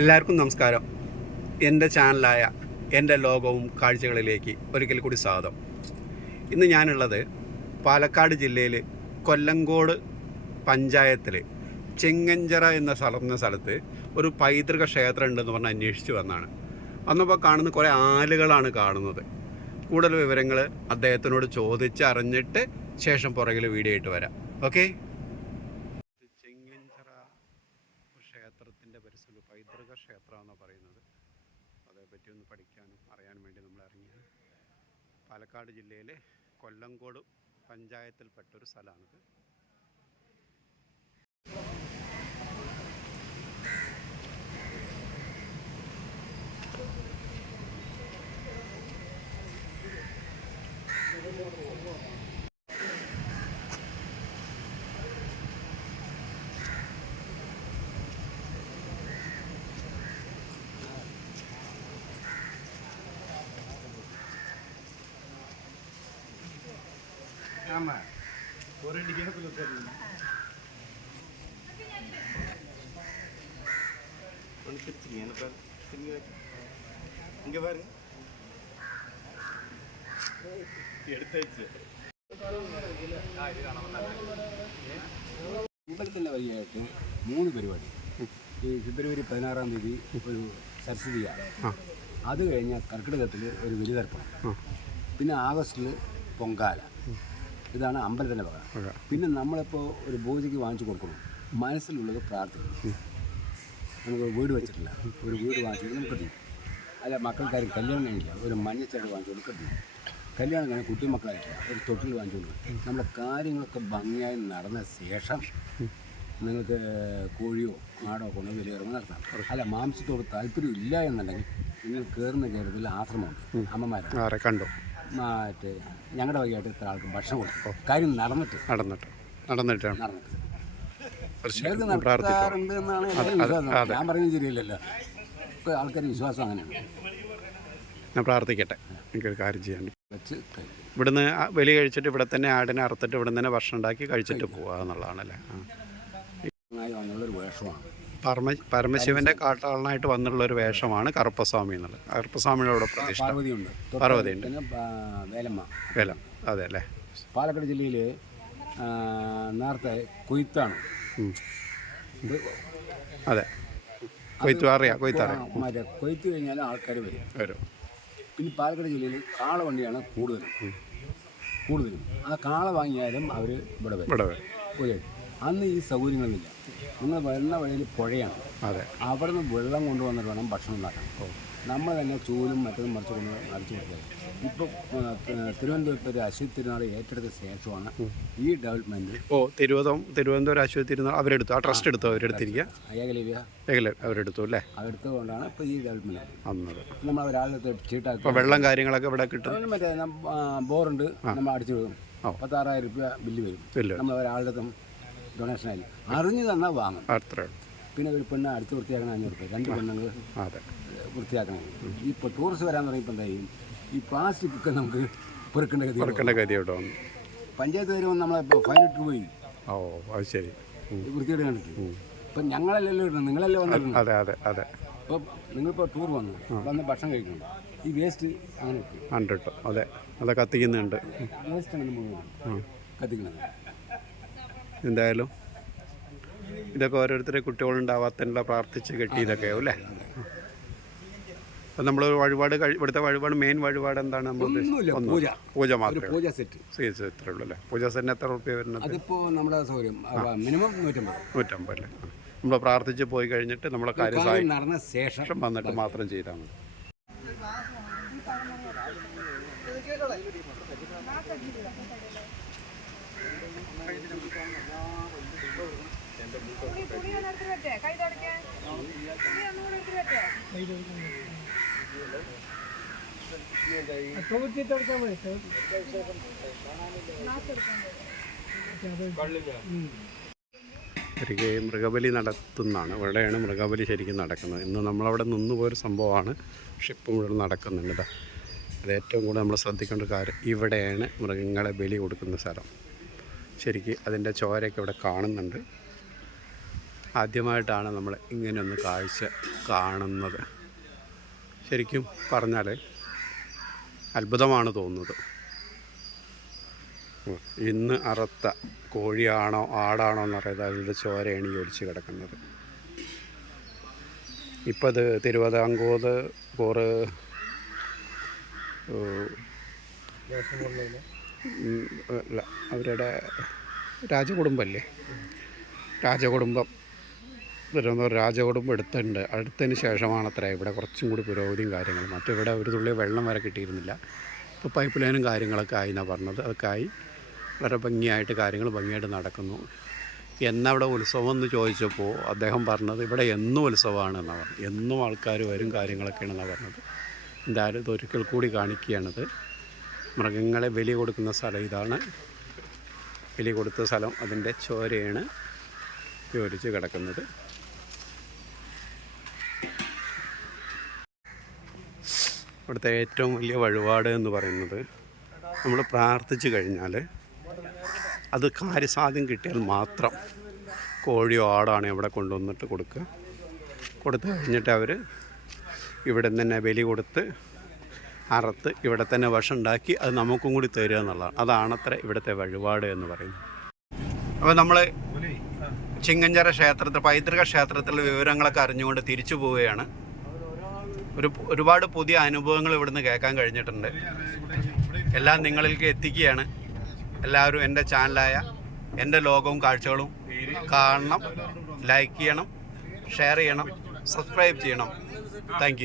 എല്ലാവർക്കും നമസ്കാരം. എന്റെ ചാനലായ എന്റെ ലോകവും കാഴ്ചകളിലേക്ക് ഒരിക്കൽ കൂടി സ്വാഗതം. ഇന്ന് ഞാനുള്ളത് പാലക്കാട് ജില്ലയിൽ കൊല്ലങ്കോട് പഞ്ചായത്തിൽ ചെങ്ങഞ്ചറ എന്ന സ്ഥലം സ്ഥലത്ത് ഒരു പൈതൃക ക്ഷേത്രം ഉണ്ടെന്ന് പറഞ്ഞ് അന്വേഷിച്ച് വന്നാണ്. വന്നപ്പോൾ കാണുന്ന കുറേ ആലുകളാണ് കാണുന്നത്. കൂടുതൽ വിവരങ്ങൾ അദ്ദേഹത്തിനോട് ചോദിച്ചറിഞ്ഞിട്ട് ശേഷം പുറകിൽ വീഡിയോ ആയിട്ട് വരാം. ഓക്കെ ചെങ്ങഞ്ചിറ ക്ഷേത്രത്തിന്റെ പരിസരം പൈതൃക ക്ഷേത്രമെന്നാണ് പറയുന്നത് അതേപ്പറ്റി ഒന്ന് പഠിക്കാനും അറിയാനും വേണ്ടി നമ്മൾ ഇറങ്ങിയത്. പാലക്കാട് ജില്ലയിലെ കൊല്ലങ്കോട് പഞ്ചായത്തിൽപ്പെട്ടൊരു സ്ഥലമാണിത്. ஆமாம் ஒரு அடி கிணத்துல தெரியும் ஒன்று பிரிச்சுங்க என்ன பாரு திரும்பி இங்கே பாருங்க എടുത്തേച്ച് അമ്പലത്തിൻ്റെ വഴിയായിട്ട് മൂന്ന് പരിപാടി ഈ ഫെബ്രുവരി പതിനാറാം തീയതി ഒരു സരസ്വതിയാണ് ആ. അത് കഴിഞ്ഞാൽ കർക്കിടകത്തിൽ ഒരു ബലിതർപ്പണം ആ. പിന്നെ ആഗസ്റ്റിൽ പൊങ്കാല ഇതാണ് അമ്പലത്തിന്റെ വക. പിന്നെ നമ്മളിപ്പോൾ ഒരു പൂജയ്ക്ക് വാങ്ങിച്ചു കൊടുക്കണം. മനസ്സിലുള്ളത് പ്രാർത്ഥിക്കണം. നമുക്ക് വീട് വെച്ചിട്ടില്ല. ഒരു വീട് വാങ്ങിച്ചിട്ട് നമുക്ക് കിട്ടും. അല്ല മക്കൾക്കാരും കല്യാണം കഴിഞ്ഞില്ല. ഒരു മഞ്ഞച്ചേട് വാങ്ങിച്ചു കൊടുക്കും കല്യാണം കഴിഞ്ഞ കുട്ടിമക്കളായിട്ടില്ല ഒരു തൊട്ടിൽ വാങ്ങിച്ചു കൊടുക്കും നമ്മുടെ കാര്യങ്ങളൊക്കെ ഭംഗിയായി നടന്ന ശേഷം നിങ്ങൾക്ക് കോഴിയോ ആടോ കൊണ്ട് വലിയറവ് നടത്താം. അല്ല മാംസത്തോട് താല്പര്യം ഇല്ല എന്നുണ്ടെങ്കിൽ നിങ്ങൾ കയറുന്ന കയറത്തിൽ ആശ്രമമുണ്ട്. അമ്മമാരെ കണ്ടു? മറ്റേ ഞങ്ങളുടെ വകയായിട്ട് ഇത്ര ആൾക്ക് ഭക്ഷണം കൊടുക്കും കാര്യം നടന്നിട്ട്. നടന്നിട്ട്. നടന്നിട്ടാണ് നടന്നിട്ട്. നടത്താറുണ്ട് എന്നാണ് ഞാൻ പറയുന്നത് ശരിയല്ലല്ലോ. ആൾക്കാർ വിശ്വാസം അങ്ങനെയാണ്. ഞാൻ പ്രാർത്ഥിക്കട്ടെ. എനിക്കൊരു കാര്യം ചെയ്യാൻ ഇവിടുന്ന് വലിയ കഴിച്ചിട്ട് ഇവിടെ തന്നെ ആടിനെ അറുത്തിട്ട് ഇവിടെ തന്നെ ഭക്ഷണം ഉണ്ടാക്കി കഴിച്ചിട്ട് പോവാന്നുള്ളതാണല്ലേ? ആ. നന്നായി വന്നുള്ളൊരു വേഷമാണ്. പരമ പരമശിവന്റെ കാട്ടാളനായിട്ട് വന്നിട്ടുള്ള ഒരു വേഷമാണ് കറുപ്പസ്വാമി എന്നുള്ളത്. കറുപ്പസ്വാമിയുടെ അവിടെ പ്രതിഷ്ഠ. പാർവതിയുണ്ട്. പാർവതിയുണ്ട്. പിന്നെ വേലമ്മ. വേല അതെ അല്ലേ പാലക്കാട് ജില്ലയിൽ നേരത്തെ കൊയ്ത്താണ്. ഉം. അതെ. കൊയ്ത്തു അറിയാം കൊയ്ത്ത് അറിയാം. മറ്റേ കൊയ്ത്ത് കഴിഞ്ഞാൽ ആൾക്കാർ വരും. വരും. പിന്നെ പാലക്കാട് ജില്ലയിൽ കാളവണ്ടിയാണ് കൂടുതലും. കൂടുതലും. ആ കാള വാങ്ങിയാലും അവർ ഇവിടെ വരും. ഇവിടെ വരും. ഓക്കെ അന്ന് ഈ സൗകര്യങ്ങളൊന്നുമില്ല. നിങ്ങൾ വരുന്ന വഴിയിൽ പുഴയാണ്. അതെ. അവിടെ നിന്ന് വെള്ളം കൊണ്ടുവന്നിട്ട് വേണം ഭക്ഷണം ഉണ്ടാക്കാൻ. നമ്മൾ തന്നെ ചൂലും മറ്റതും മറിച്ച് കൊണ്ട് അടിച്ചു കൊടുത്തത് ഇപ്പോൾ തിരുവനന്തപുരത്ത് ഒരു അശ്വതി തിരുനാൾ ഏറ്റെടുത്ത ശേഷമാണ് ഈ ഡെവലപ്മെന്റ് ഓ തിരുവനന്തപുരം തിരുവനന്തപുരം അശ്വതി തിരുനാൾ അവരെടുത്തു. ആ ട്രസ്റ്റ് എടുത്തു? അവരെടുത്തിരിക്കുക അയ്യകലവ്യ. ഏകല അവരെടുത്തു അല്ലേ? അതെടുത്തതുകൊണ്ടാണ് ഇപ്പോൾ ഈ ഡെവലപ്മെന്റ് വന്നത് നമ്മൾ ഒരാളുടെ ചീട്ടാക്കി. വെള്ളം കാര്യങ്ങളൊക്കെ ഇവിടെ കിട്ടും. മറ്റേ ബോറുണ്ട്. നമ്മൾ അടിച്ചു വിടും. പത്താറായിരം രൂപ ബില്ല് വരും. നമ്മൾ ഒരാളുടെ ഡൊണേഷനായി അറിഞ്ഞു തന്നാൽ വാങ്ങും. അത്രേ പിന്നെ ഒരു പെണ്ണ് അടുത്ത് വൃത്തിയാക്കണം അഞ്ഞൂറ് രൂപ രണ്ട് പെണ്ണുങ്ങൾ വൃത്തിയാക്കണം ഇപ്പോൾ ടൂറിസ്റ്റ് വരാൻ തുടങ്ങിയപ്പോൾ ചെയ്യും? ഈ പ്ലാസ്റ്റിക് ഒക്കെ നമുക്ക് പെറുക്കേണ്ട ഗതി കൊടുക്കേണ്ട ഗതി ഇവിടെ വന്നു. പഞ്ചായത്ത് വരുമ്പോൾ നമ്മളെ ഫൈനിട്ട് ഫൈൻ ഇട്ട് പോയി. ഓ അത് ശരി. കണ്ടിട്ട് ഇപ്പം ഞങ്ങളല്ലല്ലോ ഇടുന്നത് നിങ്ങളല്ലേ വന്നു അതെ അതെ അതെ. ഇപ്പോൾ നിങ്ങളിപ്പോൾ ടൂർ വന്നു. വന്ന് ഭക്ഷണം കഴിക്കണം ഈ വേസ്റ്റ് അങ്ങനെ ഉണ്ട് അതെ. അത് കത്തിക്കുന്നുണ്ട്. വേസ്റ്റ് അങ്ങനെ. കത്തിക്കുന്നത് എന്തായാലും ഇതൊക്കെ ഓരോരുത്തരെ കുട്ടികളുണ്ടാവാത്തതിനുള്ള പ്രാർത്ഥിച്ച് കെട്ടി ഇതൊക്കെ അല്ലേ? അപ്പം നമ്മൾ വഴിപാട് കഴി ഇവിടുത്തെ വഴിപാട് മെയിൻ വഴിപാട് എന്താണ് നമ്മൾ പൂജ. പൂജ മാത്രമേ പൂജ സെറ്റ്. സീസ് ഇത്രേ ഉള്ളൂ അല്ലേ? പൂജ സെറ്റിന് എത്ര റുപ്യ വരുന്നത്? അതിപ്പോൾ നമ്മുടെ സൗകര്യം മിനിമം നൂറ്റമ്പത്. നൂറ്റമ്പത് അല്ലേ? നമ്മൾ പ്രാർത്ഥിച്ച് പോയി കഴിഞ്ഞിട്ട് നമ്മളെ കാര്യം നടന്ന ശേഷം വന്നിട്ട് മാത്രം ചെയ്താൽ മതി. ഒരിക്കൽ മൃഗബലി നടത്തുന്നതാണ്. ഇവിടെയാണ് മൃഗബലി ശരിക്കും നടക്കുന്നത്. ഇന്ന് നമ്മളവിടെ നിന്ന് പോയൊരു സംഭവമാണ്. ഇപ്പം ഇവിടെ നടക്കുന്നുണ്ട്. അതേറ്റവും കൂടുതൽ നമ്മൾ ശ്രദ്ധിക്കേണ്ട കാര്യം ഇവിടെയാണ് മൃഗങ്ങളെ ബലി കൊടുക്കുന്ന സ്ഥലം. ശരിക്ക് അതിന്റെ ചോരയൊക്കെ ഇവിടെ കാണുന്നുണ്ട്. ആദ്യമായിട്ടാണ് നമ്മൾ ഇങ്ങനെയൊന്ന് കാഴ്ച കാണുന്നത്. ശരിക്കും പറഞ്ഞാൽ അത്ഭുതമാണ് തോന്നുന്നത്. ഇന്ന് അറുത്ത കോഴിയാണോ ആടാണോ എന്നറിയാതെ അതിന്റെ ചോരയാണ് ഈ ഒടിച്ച് കിടക്കുന്നത്. ഇപ്പം അത് തിരുവിതാംകൂർ കോറ് അല്ല അവരുടെ രാജകുടുംബമല്ലേ രാജകുടുംബം. തിരുവനന്തപുരം രാജകുടുംബം എടുത്തിട്ടുണ്ട് അടുത്തതിന് ശേഷമാണ് അത്ര. ഇവിടെ കുറച്ചും കൂടി പുരോഗതിയും കാര്യങ്ങളും. മറ്റിവിടെ ഒരു തുള്ളി വെള്ളം വരെ കിട്ടിയിരുന്നില്ല. ഇപ്പോൾ പൈപ്പ് ലൈനും കാര്യങ്ങളൊക്കെ ആയി എന്നാണ് പറഞ്ഞത്. അതൊക്കെ ആയി. വളരെ ഭംഗിയായിട്ട് കാര്യങ്ങൾ ഭംഗിയായിട്ട് നടക്കുന്നു. എന്നവിടെ ഉത്സവം എന്ന് ചോദിച്ചപ്പോൾ അദ്ദേഹം പറഞ്ഞത് ഇവിടെ എന്നും ഉത്സവമാണ് എന്നാണ് പറഞ്ഞത് എന്നും ആൾക്കാർ വരും കാര്യങ്ങളൊക്കെയാണെന്നാണ് പറഞ്ഞത്. എന്തായാലും ഇത് ഒരിക്കൽ കൂടി കാണിക്കുകയാണിത്. മൃഗങ്ങളെ ബലി കൊടുക്കുന്ന സ്ഥലം ഇതാണ്. ബലി കൊടുത്ത സ്ഥലം അതിന്റെ ചോരയാണ് യോജിച്ച് കിടക്കുന്നത്. ഇവിടുത്തെ ഏറ്റവും വലിയ വഴിപാട് എന്ന് പറയുന്നത് നമ്മൾ പ്രാർത്ഥിച്ചു കഴിഞ്ഞാൽ അത് കാര്യസാധ്യം കിട്ടിയാൽ മാത്രം കോഴിയോ ആടാണ് ഇവിടെ കൊണ്ടുവന്നിട്ട് കൊടുക്കുക. കൊടുത്തു കഴിഞ്ഞിട്ട് അവർ ഇവിടെ നിന്ന് തന്നെ ബലി കൊടുത്ത് അറുത്ത് ഇവിടെ തന്നെ ഭക്ഷണം ഉണ്ടാക്കി അത് നമുക്കും കൂടി തരിക എന്നുള്ളതാണ്. അതാണത്ര ഇവിടുത്തെ വഴിപാട് എന്ന് പറയുന്നത്. അപ്പോൾ നമ്മൾ ചിങ്ങഞ്ചര ക്ഷേത്രത്തിൽ പൈതൃക ക്ഷേത്രത്തിലെ വിവരങ്ങളൊക്കെ അറിഞ്ഞുകൊണ്ട് തിരിച്ചു പോവുകയാണ്. ഒരു ഒരുപാട് പുതിയ അനുഭവങ്ങൾ ഇവിടുന്ന് കേൾക്കാൻ കഴിഞ്ഞിട്ടുണ്ട്. എല്ലാം നിങ്ങളിലേക്ക് എത്തിക്കുകയാണ്. എല്ലാവരും എന്റെ ചാനലായ എന്റെ ലോകവും കാഴ്ചകളും കാണണം ലൈക്ക് ചെയ്യണം ഷെയർ ചെയ്യണം സബ്സ്ക്രൈബ് ചെയ്യണം. താങ്ക്